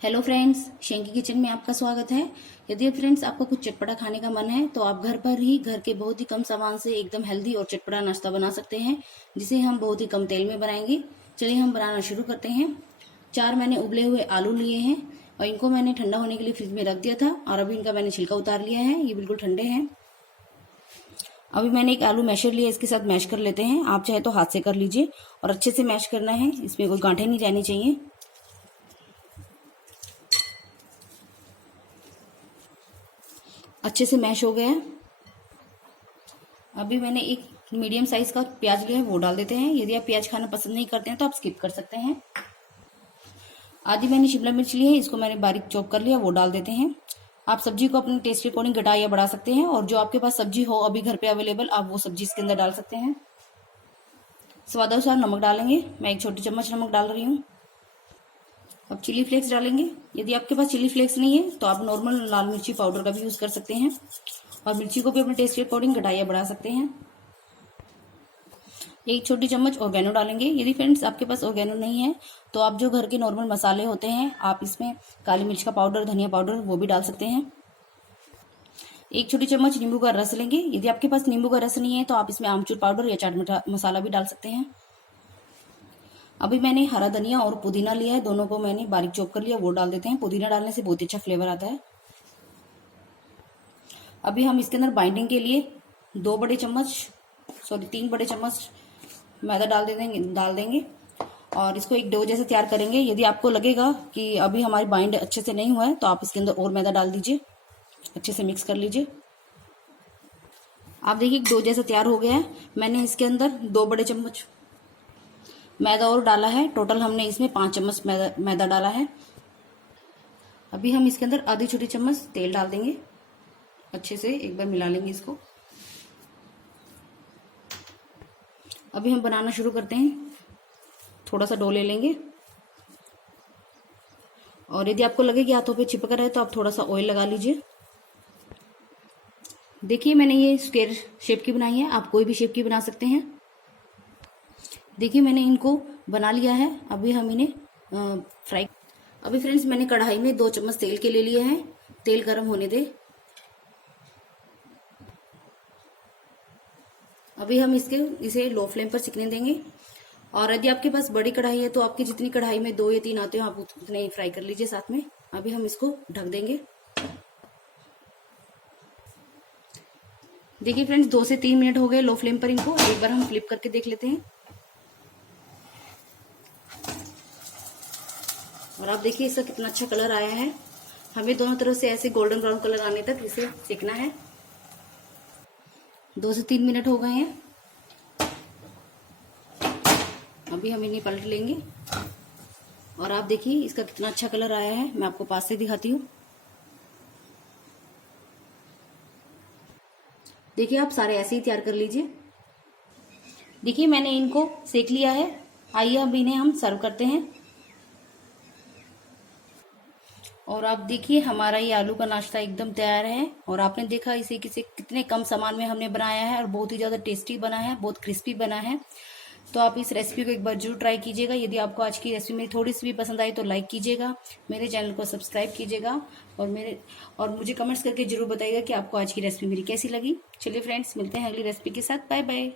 Hello friends, शेंकी kitchen में आपका स्वागत है। यदि फ्रेंड्स आपको कुछ चटपटा खाने का मन है तो आप घर पर ही घर के बहुत ही कम सामान से एकदम हेल्दी और चटपटा नाश्ता बना सकते हैं, जिसे हम बहुत ही कम तेल में बनाएंगे। चलिए हम बनाना शुरू करते हैं। 4 मैंने उबले हुए आलू लिए हैं और इनको मैंने ठंडा होने के लिए फ्रिज में रख दिया था और अभी इनका मैंने छिलका उतार लिया है। ये बिल्कुल ठंडे हैं। अभी मैंने एक आलू मैशर लिया, इसके साथ मैश कर लेते हैं। आप चाहे तो हाथ से कर लीजिए और अच्छे से मैश करना है, इसमें कोई गांठें नहीं रहनी चाहिए। अच्छे से मैश हो गया है। अभी मैंने एक मीडियम साइज का प्याज लिया है, वो डाल देते हैं। यदि आप प्याज खाना पसंद नहीं करते हैं तो आप स्किप कर सकते हैं। आधी मैंने शिमला मिर्च ली है, इसको मैंने बारीक चॉप कर लिया, वो डाल देते हैं। आप सब्जी को अपने टेस्ट के अकॉर्डिंग घटा या बढ़ा सकते हैं और जो आपके पास सब्जी हो अभी घर पे अवेलेबल, आप वो सब्जी इसके अंदर डाल सकते हैं। स्वादानुसार नमक डालेंगे, मैं 1 छोटी चम्मच नमक डाल रही हूँ। अब चिली फ्लेक्स डालेंगे। यदि आपके पास चिली फ्लेक्स नहीं है तो आप नॉर्मल लाल मिर्ची पाउडर का भी यूज कर सकते हैं और मिर्ची को भी अपने टेस्ट के अकॉर्डिंग घटा या बढ़ा सकते हैं। 1 छोटी चम्मच ऑर्गेनो डालेंगे। यदि फ्रेंड्स आपके पास ऑर्गेनो नहीं है तो आप जो घर के नॉर्मल मसाले होते हैं, आप इसमें काली मिर्च का पाउडर, धनिया पाउडर, वो भी डाल सकते हैं। 1 छोटी चम्मच नींबू का रस लेंगे। यदि आपके पास नींबू का रस नहीं है तो आप इसमें आमचूर पाउडर या चाट मसाला भी डाल सकते हैं। अभी मैंने हरा धनिया और पुदीना लिया है, दोनों को मैंने बारीक चॉप कर लिया, वो डाल देते हैं। पुदीना डालने से बहुत अच्छा फ्लेवर आता है। अभी हम इसके अंदर बाइंडिंग के लिए 3 बड़े चम्मच मैदा डाल देंगे और इसको एक डो जैसे तैयार करेंगे। यदि आपको लगेगा कि अभी हमारी बाइंड अच्छे से नहीं हुआ है तो आप इसके अंदर और मैदा डाल दीजिए, अच्छे से मिक्स कर लीजिए। आप देखिए डो जैसा तैयार हो गया है। मैंने इसके अंदर 2 बड़े चम्मच मैदा और डाला है। टोटल हमने इसमें 5 चम्मच मैदा डाला है। अभी हम इसके अंदर आधी छोटी चम्मच तेल डाल देंगे, अच्छे से एक बार मिला लेंगे इसको। अभी हम बनाना शुरू करते हैं। थोड़ा सा डो ले लेंगे और यदि आपको लगे कि हाथों पे चिपक रहा है तो आप थोड़ा सा ऑयल लगा लीजिए। देखिए मैंने ये स्क्वायर शेप की बनाई है, आप कोई भी शेप की बना सकते हैं। देखिए मैंने इनको बना लिया है। अभी हम इन्हें फ्राई। अभी फ्रेंड्स मैंने कढ़ाई में 2 चम्मच तेल के ले लिए हैं। तेल गर्म होने दे। अभी हम इसे लो फ्लेम पर सिकने देंगे और यदि आपके पास बड़ी कढ़ाई है तो आपकी जितनी कढ़ाई में 2 या 3 आते हो आप उतने ही फ्राई कर लीजिए साथ में। अभी हम इसको ढक देंगे। देखिए फ्रेंड्स 2 से 3 मिनट हो गए लो फ्लेम पर। इनको एक बार हम फ्लिप करके देख लेते हैं और आप देखिए इसका कितना अच्छा कलर आया है। हमें दोनों तरफ से ऐसे गोल्डन ब्राउन कलर आने तक इसे सेकना है। 2 से 3 मिनट हो गए हैं। अभी हम इन्हें पलट लेंगे और आप देखिए इसका कितना अच्छा कलर आया है। मैं आपको पास से दिखाती हूँ। देखिए आप सारे ऐसे ही तैयार कर लीजिए। देखिए मैंने इनको सेक लिया है। आइए अब इन्हें हम सर्व करते हैं। और आप देखिए हमारा ये आलू का नाश्ता एकदम तैयार है और आपने देखा इसे कितने कम सामान में हमने बनाया है और बहुत ही ज्यादा टेस्टी बना है, बहुत क्रिस्पी बना है। तो आप इस रेसिपी को एक बार जरूर ट्राई कीजिएगा। यदि आपको आज की रेसिपी मेरी थोड़ी सी भी पसंद आई तो लाइक कीजिएगा, मेरे चैनल को सब्सक्राइब कीजिएगा और मुझे कमेंट्स करके जरूर बताइएगा कि आपको आज की रेसिपी मेरी कैसी लगी। चलिए फ्रेंड्स, मिलते हैं अगली रेसिपी के साथ। Bye bye.